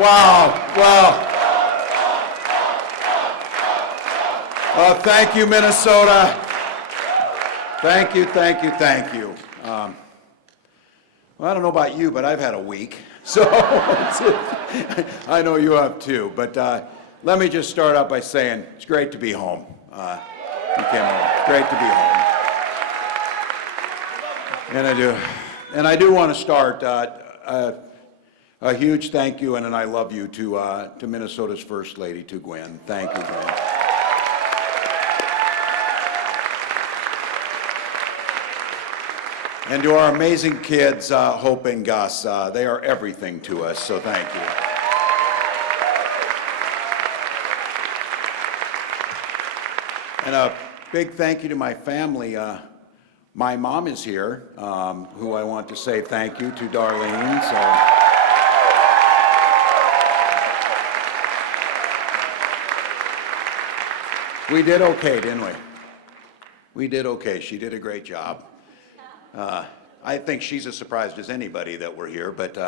Wow, wow. Thank you, Minnesota. Thank you, thank you, thank you. Well, I don't know about you, but I've had a week, so I know you have too. But let me just start out by saying it's great to be home. You came home. Great to be home. And I do want to start a huge thank you and an I love you to Minnesota's First Lady, to Gwen. Thank you, Gwen. And to our amazing kids, Hope and Gus, they are everything to us, so thank you. And a big thank you to my family. My mom is here, who I want to say thank you to, Darlene. We did okay, didn't we? We did okay. She did a great job. I think she's as surprised as anybody that we're here, but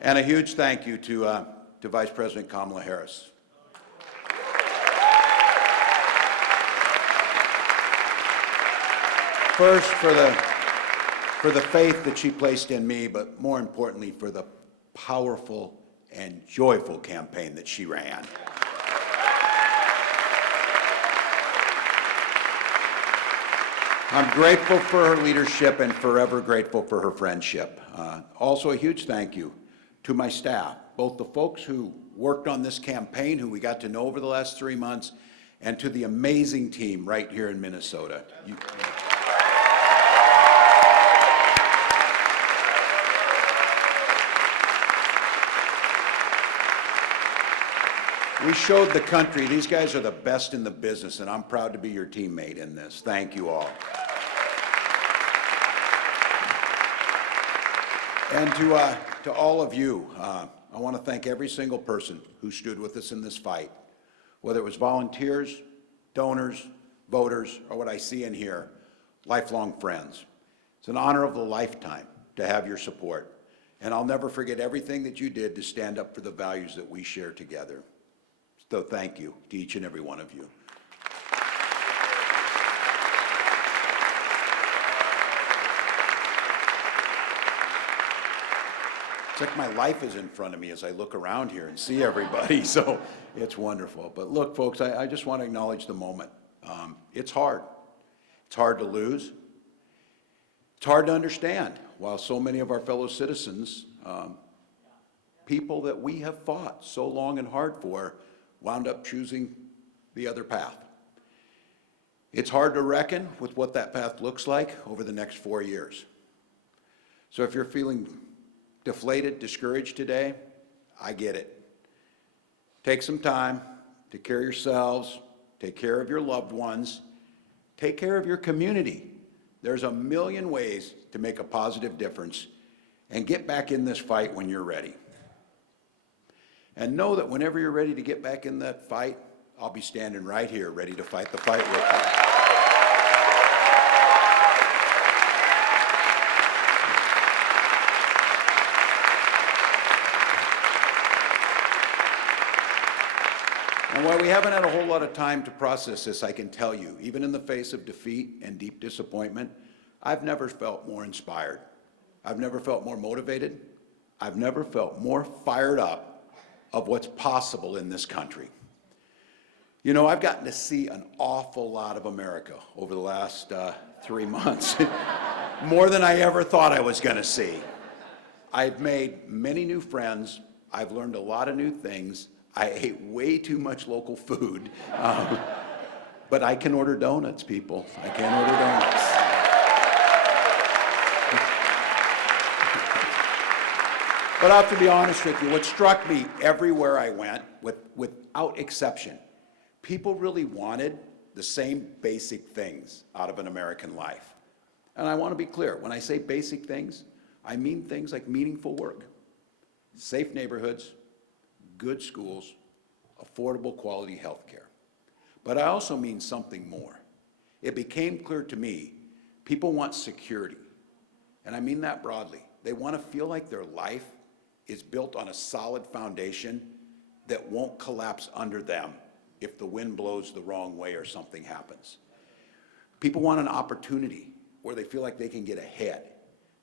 and a huge thank you to Vice President Kamala Harris. First, for the faith that she placed in me, but more importantly, for the powerful and joyful campaign that she ran. I'm grateful for her leadership and forever grateful for her friendship. Also a huge thank you to my staff, both the folks who worked on this campaign, who we got to know over the last 3 months, and to the amazing team right here in Minnesota. We showed the country, these guys are the best in the business, and I'm proud to be your teammate in this. Thank you all. And to all of you, I want to thank every single person who stood with us in this fight, whether it was volunteers, donors, voters, or what I see in here, lifelong friends. It's an honor of a lifetime to have your support, and I'll never forget everything that you did to stand up for the values that we share together. So thank you to each and every one of you. It's like my life is in front of me as I look around here and see everybody, so it's wonderful. But look, folks, I just want to acknowledge the moment. It's hard. It's hard to lose. It's hard to understand, while so many of our fellow citizens, people that we have fought so long and hard for, wound up choosing the other path. It's hard to reckon with what that path looks like over the next 4 years. So if you're feeling deflated, discouraged today, I get it. Take some time, take care of yourselves, take care of your loved ones, take care of your community. There's a million ways to make a positive difference, and get back in this fight when you're ready. And know that whenever you're ready to get back in that fight, I'll be standing right here ready to fight the fight with you. And while we haven't had a whole lot of time to process this, I can tell you, even in the face of defeat and deep disappointment, I've never felt more inspired. I've never felt more motivated. I've never felt more fired up of what's possible in this country. You know, I've gotten to see an awful lot of America over the last 3 months, more than I ever thought I was going to see. I've made many new friends. I've learned a lot of new things. I ate way too much local food, but I can order donuts, people. I can order donuts. But I have to be honest with you, what struck me everywhere I went, without exception, people really wanted the same basic things out of an American life. And I want to be clear, when I say basic things, I mean things like meaningful work, safe neighborhoods, good schools, affordable quality health care. But I also mean something more. It became clear to me, people want security. And I mean that broadly. They want to feel like their life is built on a solid foundation that won't collapse under them if the wind blows the wrong way or something happens. People want an opportunity where they feel like they can get ahead,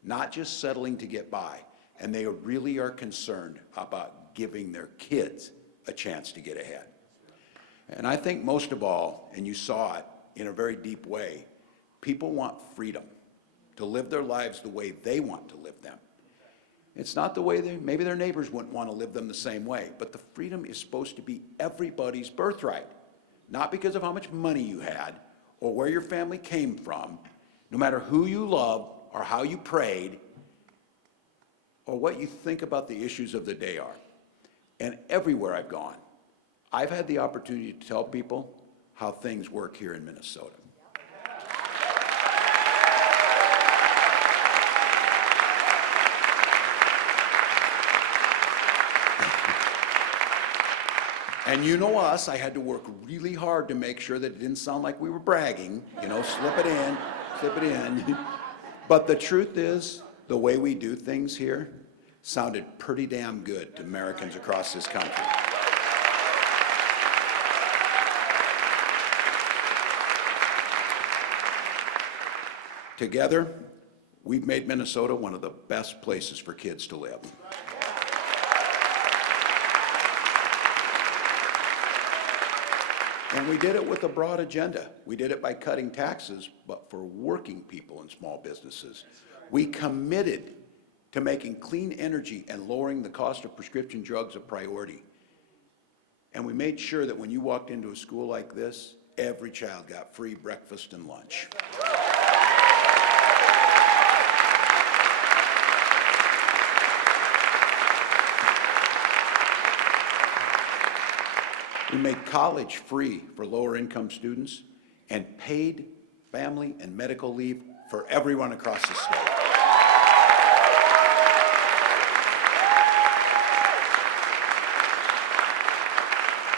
not just settling to get by. And they really are concerned about giving their kids a chance to get ahead. And I think most of all, and you saw it in a very deep way, people want freedom to live their lives the way they want to live them. It's not the way maybe their neighbors wouldn't want to live them the same way, but the freedom is supposed to be everybody's birthright, not because of how much money you had or where your family came from, no matter who you love or how you prayed or what you think about the issues of the day are. And everywhere I've gone, I've had the opportunity to tell people how things work here in Minnesota. And you know us, I had to work really hard to make sure that it didn't sound like we were bragging, slip it in, slip it in. But the truth is, the way we do things here sounded pretty damn good to Americans across this country. Together, we've made Minnesota one of the best places for kids to live. And we did it with a broad agenda. We did it by cutting taxes, but for working people and small businesses. We committed to making clean energy and lowering the cost of prescription drugs a priority. And we made sure that when you walked into a school like this, every child got free breakfast and lunch. We made college free for lower income students and paid family and medical leave for everyone across the state.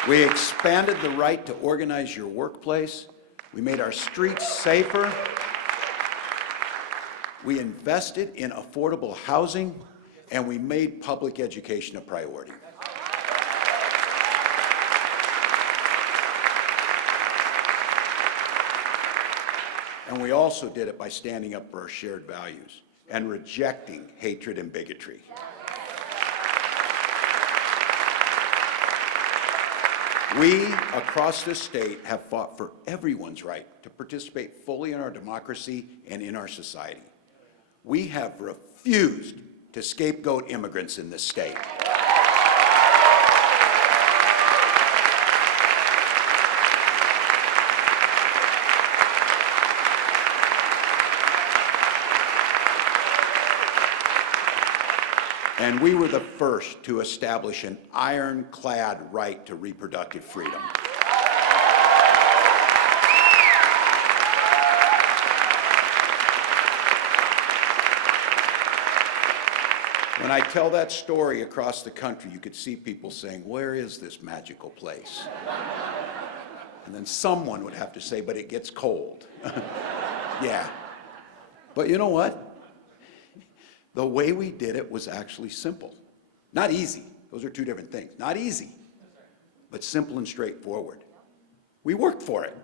We expanded the right to organize your workplace. We made our streets safer. We invested in affordable housing, and we made public education a priority. And we also did it by standing up for our shared values and rejecting hatred and bigotry. We, across this state, have fought for everyone's right to participate fully in our democracy and in our society. We have refused to scapegoat immigrants in this state. And we were the first to establish an ironclad right to reproductive freedom. When I tell that story across the country, you could see people saying, "Where is this magical place?" And then someone would have to say, "But it gets cold." Yeah. But you know what? The way we did it was actually simple. Not easy. Those are two different things. Not easy, but simple and straightforward. We worked for it.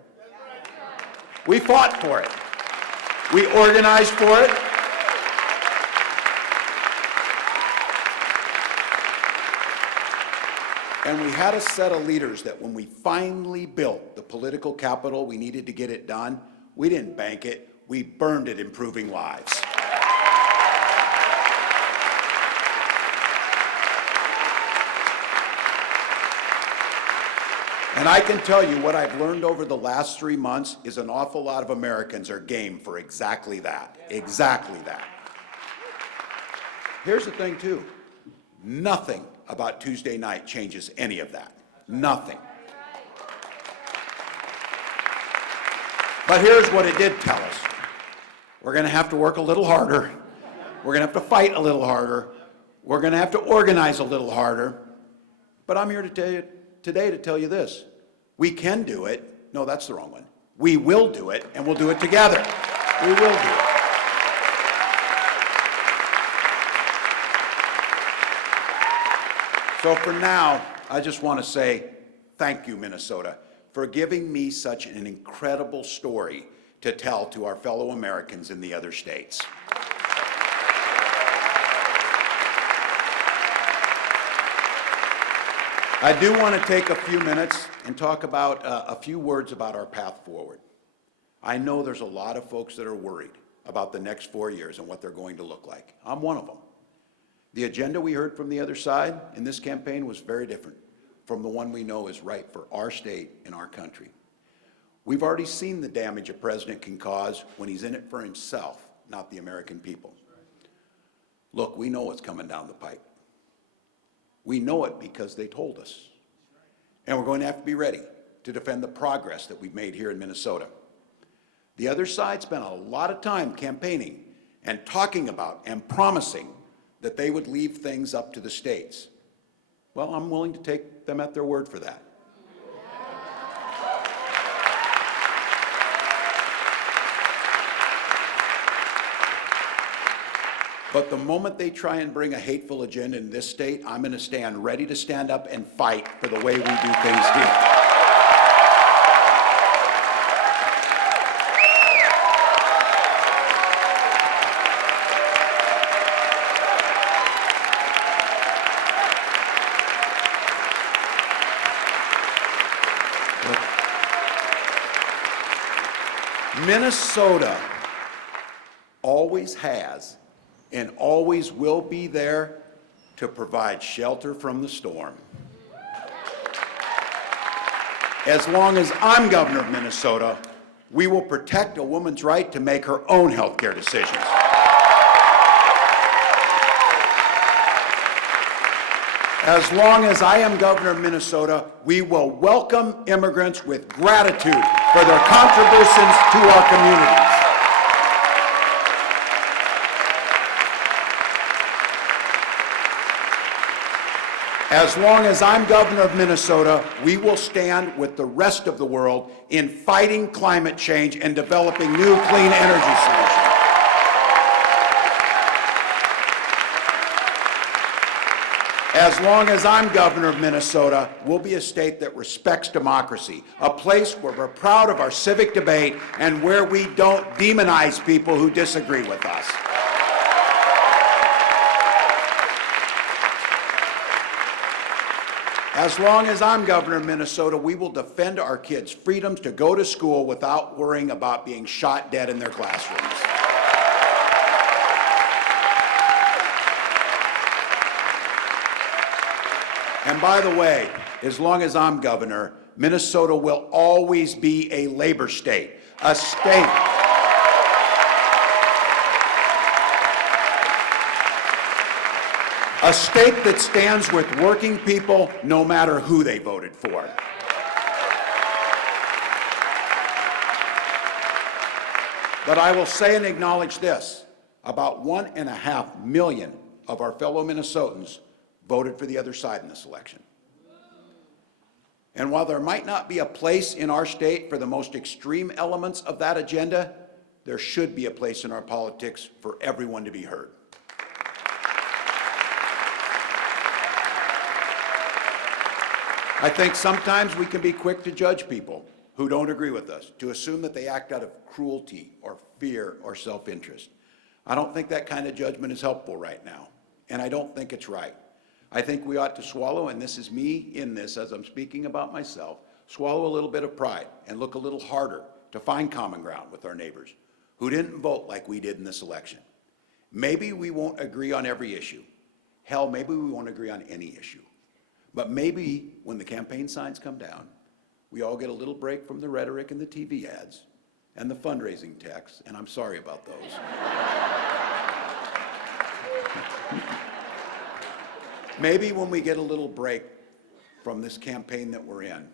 We fought for it. We organized for it. And we had a set of leaders that when we finally built the political capital we needed to get it done, we didn't bank it, we burned it improving lives. And I can tell you what I've learned over the last 3 months is an awful lot of Americans are game for exactly that. Exactly that. Here's the thing, too. Nothing about Tuesday night changes any of that. Nothing. But here's what it did tell us. We're going to have to work a little harder. We're going to have to fight a little harder. We're going to have to organize a little harder. But I'm here to tell you today to tell you this. We can do it. No, that's the wrong one. We will do it, and we'll do it together. We will do it. So for now, I just want to say thank you, Minnesota, for giving me such an incredible story to tell to our fellow Americans in the other states. I do want to take a few minutes and talk about a few words about our path forward. I know there's a lot of folks that are worried about the next 4 years and what they're going to look like. I'm one of them. The agenda we heard from the other side in this campaign was very different from the one we know is right for our state and our country. We've already seen the damage a president can cause when he's in it for himself, not the American people. Look, we know what's coming down the pipe. We know it because they told us. And we're going to have to be ready to defend the progress that we've made here in Minnesota. The other side spent a lot of time campaigning and talking about and promising that they would leave things up to the states. Well, I'm willing to take them at their word for that. But the moment they try and bring a hateful agenda in this state, I'm going to stand ready to stand up and fight for the way we do things here. Minnesota always has and always will be there to provide shelter from the storm. As long as I'm governor of Minnesota, we will protect a woman's right to make her own health care decisions. As long as I am governor of Minnesota, we will welcome immigrants with gratitude for their contributions to our communities. As long as I'm governor of Minnesota, we will stand with the rest of the world in fighting climate change and developing new clean energy solutions. As long as I'm governor of Minnesota, we'll be a state that respects democracy, a place where we're proud of our civic debate and where we don't demonize people who disagree with us. As long as I'm governor of Minnesota, we will defend our kids' freedoms to go to school without worrying about being shot dead in their classrooms. And by the way, as long as I'm governor, Minnesota will always be a labor state, a state that stands with working people no matter who they voted for. But I will say and acknowledge this, about 1.5 million of our fellow Minnesotans voted for the other side in this election. And while there might not be a place in our state for the most extreme elements of that agenda, there should be a place in our politics for everyone to be heard. I think sometimes we can be quick to judge people who don't agree with us, to assume that they act out of cruelty or fear or self-interest. I don't think that kind of judgment is helpful right now, and I don't think it's right. I think we ought to swallow, and this is me in this as I'm speaking about myself, swallow a little bit of pride and look a little harder to find common ground with our neighbors who didn't vote like we did in this election. Maybe we won't agree on every issue. Hell, maybe we won't agree on any issue. But maybe when the campaign signs come down, we all get a little break from the rhetoric and the TV ads and the fundraising texts, and I'm sorry about those. Maybe when we get a little break from this campaign that we're in,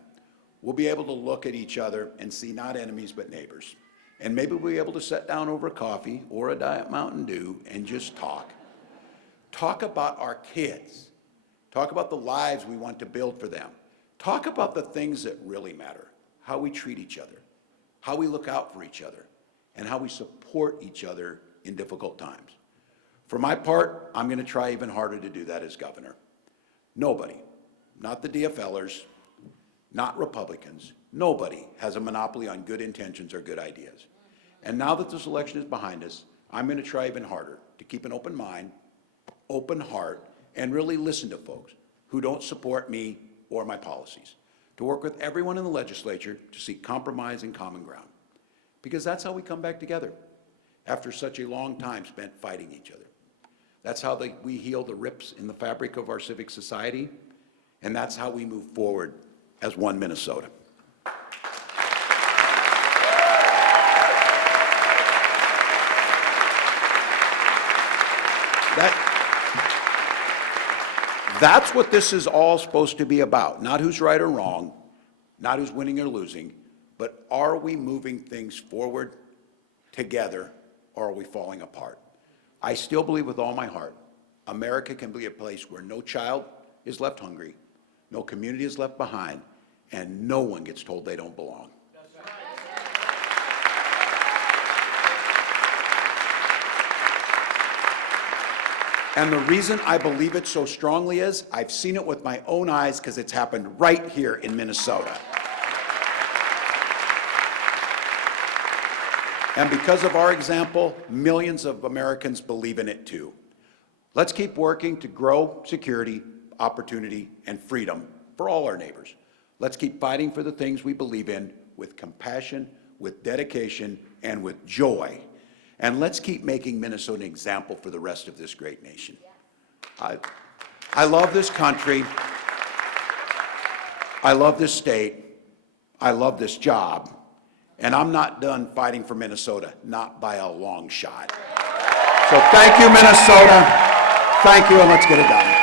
we'll be able to look at each other and see not enemies but neighbors. And maybe we'll be able to sit down over coffee or a Diet Mountain Dew and just talk. Talk about our kids. Talk about the lives we want to build for them. Talk about the things that really matter, how we treat each other, how we look out for each other, and how we support each other in difficult times. For my part, I'm going to try even harder to do that as governor. Nobody, not the DFLers, not Republicans, nobody has a monopoly on good intentions or good ideas. And now that this election is behind us, I'm going to try even harder to keep an open mind, open heart, and really listen to folks who don't support me or my policies, to work with everyone in the legislature to seek compromise and common ground. Because that's how we come back together after such a long time spent fighting each other. That's how we heal the rips in the fabric of our civic society, and that's how we move forward as one Minnesota. That's what this is all supposed to be about. Not who's right or wrong, not who's winning or losing, but are we moving things forward together, or are we falling apart? I still believe with all my heart, America can be a place where no child is left hungry, no community is left behind, and no one gets told they don't belong. And the reason I believe it so strongly is I've seen it with my own eyes because it's happened right here in Minnesota. And because of our example, millions of Americans believe in it too. Let's keep working to grow security, opportunity, and freedom for all our neighbors. Let's keep fighting for the things we believe in with compassion, with dedication, and with joy. And let's keep making Minnesota an example for the rest of this great nation. I love this country. I love this state. I love this job. And I'm not done fighting for Minnesota, not by a long shot. So thank you, Minnesota. Thank you, and let's get it done.